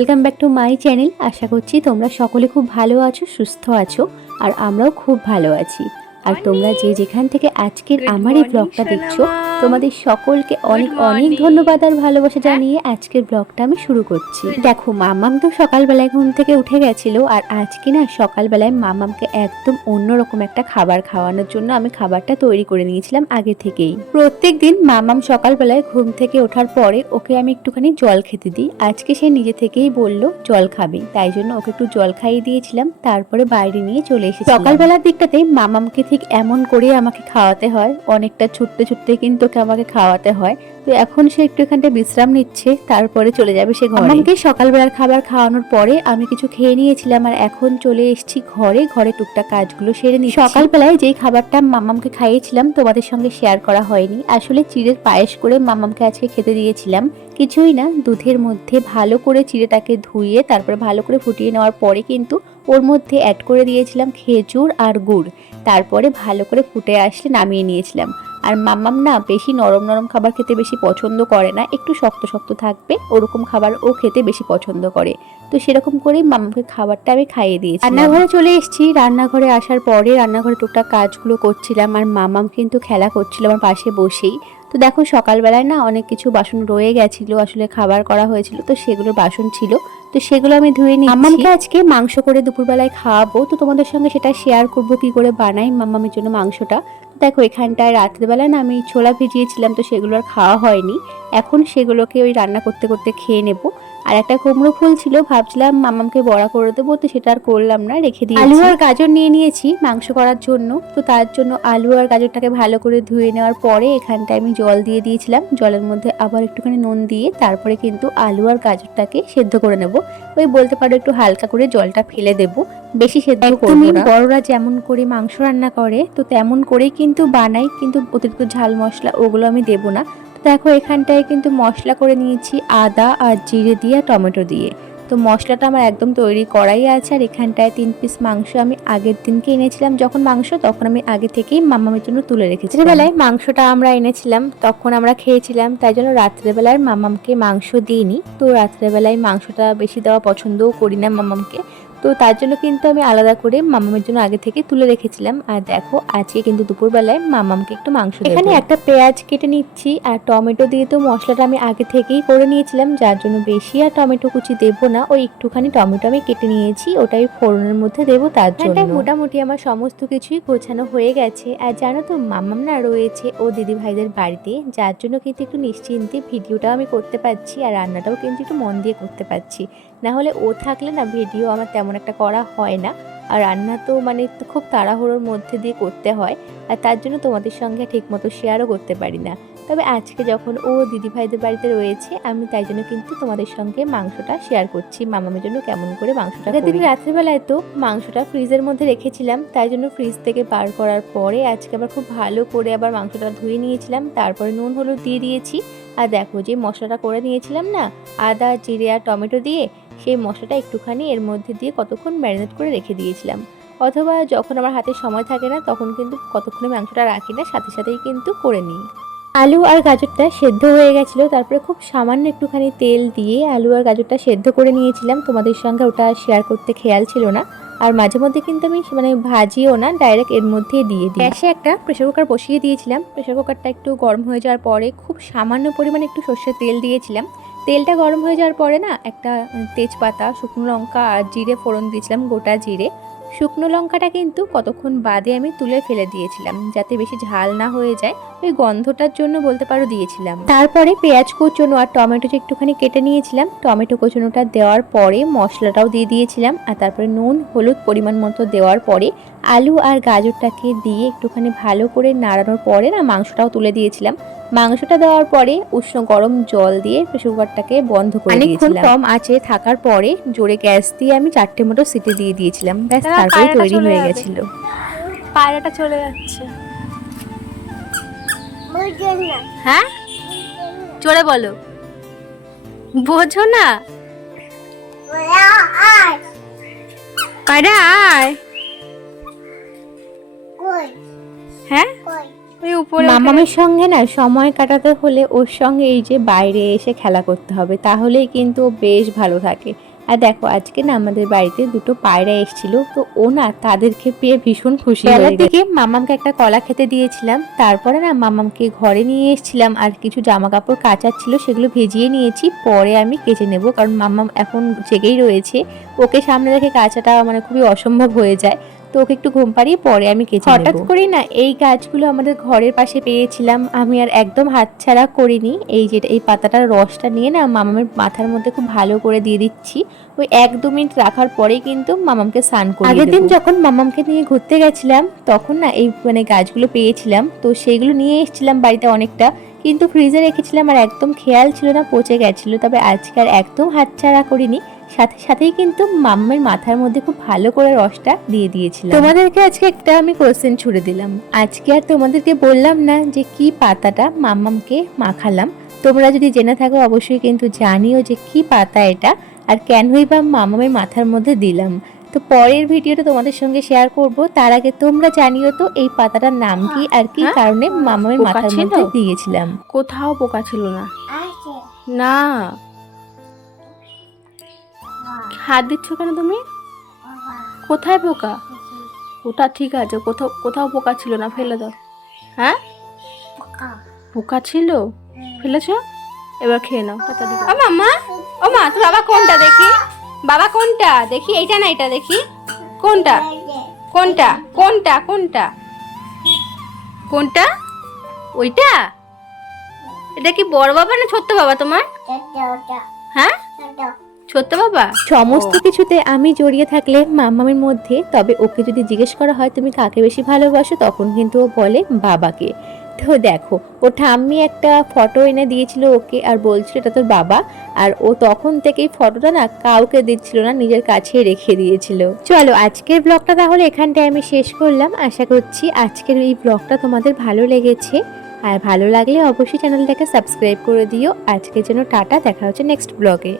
Welcome back to my channel. আশা করছি তোমরা সকলে খুব ভালো আছো, সুস্থ আছো, আর আমরাও খুব ভালো আছি। আর তোমরা যে যেখান থেকে আজকের আমার এই ব্লগটা দেখছো, তোমাদের সকলকে অনেক অনেক ধন্যবাদ আর ভালোবাসা জানিয়ে আজকের ব্লগটা আমি শুরু করছি। দেখো, মামাম তো সকালবেলায় ঘুম থেকে উঠে গেছিল, আর আজকে না সকালবেলায় মামামকে একদম অন্যরকম একটা খাবার খাওয়ানোর জন্য আমি খাবারটা তৈরি করে নিয়েছিলাম আগে থেকেই। প্রত্যেক দিন মামাম সকালবেলায় ঘুম থেকে ওঠার পরে ওকে আমি একটুখানি জল খেতে দিই। আজকে সে নিজে থেকেই বলল জল খাবে, তাই জন্য ওকে একটু জল খাইয়ে দিয়েছিলাম, তারপরে বাইরে নিয়ে চলে এসেছি। সকালবেলার দিকটাতে মামামকে ঠিক এমন করে আমাকে খাওয়াতে হয়, অনেকটা ছুটতে ছুটতে কিন্তু ওকে আমাকে খাওয়াতে হয়। তো এখন সে একটু এখানটা বিশ্রাম নিচ্ছে, তারপরে চলে যাবে সে ঘরে। মামামকে সকালবেলার খাবার খাওয়ানোর পরে আমি কিছু খেয়ে নিয়েছিলাম, আর এখন চলে এসেছি ঘরে টুকটাক কাজগুলো সেরে নিই। সকালবেলায় যেই খাবারটা মামামকে খাইয়েছিলাম তোমাদের সঙ্গে শেয়ার করা হয়নি। আসলে চিড়ের পায়েস করে মামামকে আজকে খেতে দিয়েছিলাম। কিছুই না, দুধের মধ্যে ভালো করে চিড়েটাকে ধুয়ে তারপরে ভালো করে ফুটিয়ে নেওয়ার পরে কিন্তু ওর মধ্যে অ্যাড করে দিয়েছিলাম খেজুর আর গুড়। তারপরে ভালো করে ফুটে আসলে নামিয়ে নিয়েছিলাম। আর মাম্মাম না বেশি নরম নরম খাবার খেতে বেশি পছন্দ করে না, একটু শক্ত শক্ত থাকবে ওরকম খাবার ও খেতে বেশি পছন্দ করে। তো সেরকম করেই মাম্মাকে খাবারটা আমি খাইয়ে দিয়েছি। রান্নাঘরে চলে এসেছি। রান্নাঘরে আসার পরে রান্নাঘরে টুকটাক কাজগুলো করছিলাম, আর মাম্মাম কিন্তু খেলা করছিল আমার পাশে বসেই। তো দেখো, সকালবেলায় না অনেক কিছু বাসন রয়ে গেছিল, আসলে খাবার করা হয়েছিল, তো সেগুলোর বাসন ছিল, তো সেগুলো আমি ধুয়ে নিই। মাম্মামকে আজকে মাংস করে দুপুরবেলায় খাওয়াবো, তো তোমাদের সঙ্গে সেটা শেয়ার করবো কি করে বানাই মাম্মামের জন্য মাংসটা। দেখো, এখানটায় রাত্রেবেলায় না আমি ছোলা ভিজিয়েছিলাম, তো সেগুলো আর খাওয়া হয়নি। এখন সেগুলোকে ওই রান্না করতে করতে খেয়ে নেবো। আর একটা কুমড়ো ফুল ছিল, ভাবছিলাম মামামকে বড়া করে দেবো, তো সেটা আর করলাম না, রেখে দিয়েছি। আলু আর গাজর নিয়ে নিয়েছি মাংস করার জন্য। তো তার জন্য আলু আর গাজরটাকে ভালো করে ধুয়ে নেওয়ার পরে এখানটায় আমি জল দিয়ে দিয়েছিলাম। জলের মধ্যে আবার একটুখানি নুন দিয়ে তারপরে কিন্তু আলু আর গাজরটাকে সেদ্ধ করে নেব। ওই বলতে পারো একটু হালকা করে জলটা ফেলে দেবো, বেশি সেদ্ধ করব না। বড়রা যেমন করে মাংস রান্না করে তো তেমন করেই কিন্তু বানাই, কিন্তু অতিরিক্ত ঝাল মশলা ওগুলো আমি দেবো না। দেখো, এখানটায় কিন্তু মশলা করে নিয়েছি আদা আর জিরে দিয়ে টমেটো দিয়ে। তো মশলাটা আমার একদম তৈরি করাই আছে। আর এখানটায় 3 পিস মাংস আমি আগের দিনকে এনেছিলাম যখন মাংস, তখন আমি আগে থেকেই মামামের জন্য তুলে রেখেছি। রাত্রেবেলায় মাংসটা আমরা এনেছিলাম, তখন আমরা খেয়েছিলাম, তাই জন্য রাত্রেবেলায় মামামকে মাংস দিইনি। তো রাত্রেবেলায় মাংসটা বেশি দেওয়া পছন্দও করি না মামামকে, তো তার জন্য কিন্তু আমি আলাদা করে মামামের জন্য আগে থেকে তুলে রেখেছিলাম। আর দেখো, আজকে কিন্তু দুপুরবেলায় মামামকে একটু মাংস দেব। এখানে একটা পেঁয়াজ কেটে নিচ্ছি, আর টমেটো দিয়ে তো মশলাটা আমি আগে থেকেই করে নিয়েছিলাম, যার জন্য বেশি আর টমেটো কুচি দেবো না, ওই একটুখানি টমেটো আমি কেটে নিয়েছি, ওটাই ফোড়নের মধ্যে দেবো তার জন্য। মোটামুটি আমার সমস্ত কিছুই গোছানো হয়ে গেছে। আর জানো তো, মামাম না রয়েছে ও দিদি ভাইদের বাড়িতে, যার জন্য কিন্তু একটু নিশ্চিন্তে ভিডিওটাও আমি করতে পারছি, আর রান্নাটাও কিন্তু একটু মন দিয়ে করতে পারছি। না হলে ও থাকলে না ভিডিও আমার তেমন একটা করা হয় না, আর রান্না তো মানে খুব তাড়াহুড়োর মধ্যে দিয়ে করতে হয়, আর তার জন্য তোমাদের সঙ্গে ঠিকমতো শেয়ারও করতে পারি না। তবে আজকে যখন ও দিদিভাইদের বাড়িতে রয়েছে, আমি তাই জন্য কিন্তু তোমাদের সঙ্গে মাংসটা শেয়ার করছি মামামের জন্য কেমন করে মাংসটা করি। রাত্রেবেলায় তো মাংসটা ফ্রিজের মধ্যে রেখেছিলাম, তাই জন্য ফ্রিজ থেকে বার করার পরে আজকে আবার খুব ভালো করে আবার মাংসটা ধুয়ে নিয়েছিলাম, তারপরে নুন হলুদ দিয়ে দিয়েছি। আর দেখো, যে মশলাটা করে নিয়েছিলাম না আদা জিরে আর টমেটো দিয়ে, সেই মশলাটা একটুখানি এর মধ্যে দিয়ে কতক্ষণ ম্যারিনেট করে রেখে দিয়েছিলাম। অথবা যখন আমার হাতে সময় থাকে না তখন কিন্তু কতক্ষণে মাংসটা রাখি না, সাথে সাথেই কিন্তু করে নিই। আলু আর গাজরটা সেদ্ধ হয়ে গেছিলো, তারপরে খুব সামান্য একটুখানি তেল দিয়ে আলু আর গাজরটা সেদ্ধ করে নিয়েছিলাম। তোমাদের সঙ্গে ওটা শেয়ার করতে খেয়াল ছিল না। আর মাঝে মধ্যে কিন্তু আমি মানে ভাজিও না, ডাইরেক্ট এর মধ্যেই দিয়ে দিই। গ্যাসে একটা প্রেশার কুকার বসিয়ে দিয়েছিলাম। প্রেশার কুকারটা একটু গরম হয়ে যাওয়ার পরে খুব সামান্য পরিমাণে একটু সর্ষের তেল দিয়েছিলাম। তেলটা গরম হয়ে যাওয়ার পরে না একটা তেজপাতা, শুকনো লঙ্কা আর জিরে ফোড়ন দিয়েছিলাম, গোটা জিরে। শুকনো লঙ্কাটা কিন্তু কতক্ষণ বাদে আমি তুলে ফেলে দিয়েছিলাম, যাতে বেশি ঝাল না হয়ে যায়, ওই গন্ধটার জন্য বলতে পারো দিয়েছিলাম। তারপরে পেঁয়াজ কুচনো আর টমেটো একটুখানি কেটে নিয়েছিলাম, টমেটো কুচনোটা দেওয়ার পরে মশলাটাও দিয়ে দিয়েছিলাম, আর তারপরে নুন হলুদ পরিমাণ মতো দেওয়ার পরে আলু আর গাজরটাকে দিয়ে একটুখানি ভালো করে নাড়ানোর পরে না মাংসটাও তুলে দিয়েছিলাম। মাংসটা দেওয়ার পরে উষ্ণ গরম জল দিয়ে প্রেসার কুকারটাকে বন্ধ করে দিয়েছিলাম। কম আঁচে থাকার পরে জোরে গ্যাস দিয়ে আমি 4টে মতো সিটি দিয়ে দিয়েছিলাম, ব্যাস তারপরে তৈরি হয়ে গেছিল। পায়রাটা চলে যাচ্ছে। হ্যাঁ, জোরে বলো। বোঝো না? পায়রা আয়। হ্যাঁ, মামামের সঙ্গে না সময় কাটাতে হলে ওর সঙ্গে এই যে বাইরে এসে খেলা করতে হবে, তাহলেই কিন্তু ও বেশ ভালো থাকে। আর দেখো আজকে না আমাদের বাড়িতে দুটো পায়রা এসেছিল, তো ও না তাদেরকে পেয়ে ভীষণ খুশি হয়ে গেছে। থেকে মামামকে একটা কলা খেতে দিয়েছিলাম, তারপরে না মামামকে ঘরে নিয়ে এসেছিলাম আর কিছু জামা কাপড় কাচার ছিল সেগুলো ভিজিয়ে নিয়েছি, পরে আমি কেচে নেব কারণ মামাম এখন জেগেই রয়েছে। ওকে সামনে রেখে কাচাটা মানে খুবই অসম্ভব হয়ে যায়, তো ওকে একটু ঘুম পাড়িয়ে পরে আমি কেচে নেব। হঠাৎ করেই না এই গাছগুলো আমাদের ঘরের পাশে পেয়েছিলাম, আমি আর একদম হাতছাড়া করিনি। এই যে এই পাতাটার রসটা নিয়ে না মামামের মাথার মধ্যে খুব ভালো করে দিয়ে দিচ্ছি। ওই 1-2 মিনিট রাখার পরেই কিন্তু মামামকে স্নান করিয়ে দেব। আগের দিন যখন মামামকে নিয়ে ঘুরতে গেছিলাম তখন না এই মানে গাছগুলো পেয়েছিলাম, তো সেইগুলো নিয়ে এসেছিলাম বাড়িতে অনেকটা, কিন্তু ফ্রিজে রেখেছিলাম আর একদম খেয়াল ছিল না, পচে গেছিল। তবে আজকে আর একদম হাতছাড়া করিনি, সাথে সাথেই কিন্তু মাম্মামের মাথার মধ্যে খুব ভালো করে রসটা দিয়ে দিয়েছিলাম। তোমাদেরকে আজকে একটা আমি কোশ্চেন ছুড়ে দিলাম, আজকে আর তোমাদেরকে বললাম না যে কি পাতাটা মাম্মামকে মাখালাম। তোমরা যদি জেনে থাকো অবশ্যই কিন্তু জানিও যে কি পাতা এটা আর কেনই বা মাম্মামের মাথার মধ্যে দিলাম। তো পরের ভিডিওটা তোমাদের সঙ্গে শেয়ার করব, তার আগে তোমরা জানিও তো এই পাতাটার নাম কি আর কি কারণে মাম্মামের মাথার মধ্যে দিয়েছিলাম। কোথাও পোকা ছিল না। না, হাত দিচ্ছ কেন তুমি? কোথায় পোকা? ওটা ঠিক আছে, কোথাও কোথাও পোকা ছিল না, ফেলে দাও। হ্যাঁ, পোকা ছিল, ফেলেছো, এবার খেয়ে নাও তাড়াতাড়ি। ও মাম্মা, ও মা, তো বাবা কোনটা দেখি? বাবা কোনটা দেখি? এইটা না এটা দেখি। কোনটা কোনটা কোনটা কোনটা কোনটা? ওইটা? এটা কি বড় বাবা না ছোট্ট বাবা তোমার? হ্যাঁ, ছোট্ট বাবা। সমস্ত কিছুতে আমি জড়িয়ে থাকলে মামামের মধ্যে, তবে ওকে যদি জিজ্ঞেস করা হয় তুমি কাকে বেশি ভালোবাসো, তখন কিন্তু ও বলে বাবাকে। তো দেখো ও ঠাম্মি একটা ফটো এনে দিয়েছিল ওকে আর বলছিল এটা তোর বাবা, আর ও তখন থেকেই ফটোটা না কাউকে দিচ্ছিল না, নিজের কাছে রেখে দিয়েছিল। চলো আজকের ব্লগটা তাহলে এখানটায় আমি শেষ করলাম। আশা করছি আজকের এই ব্লগটা তোমাদের ভালো লেগেছে, আর ভালো লাগলে অবশ্যই চ্যানেলটাকে সাবস্ক্রাইব করে দিও। আজকের জন্য টাটা, দেখা হচ্ছে নেক্সট ব্লগে।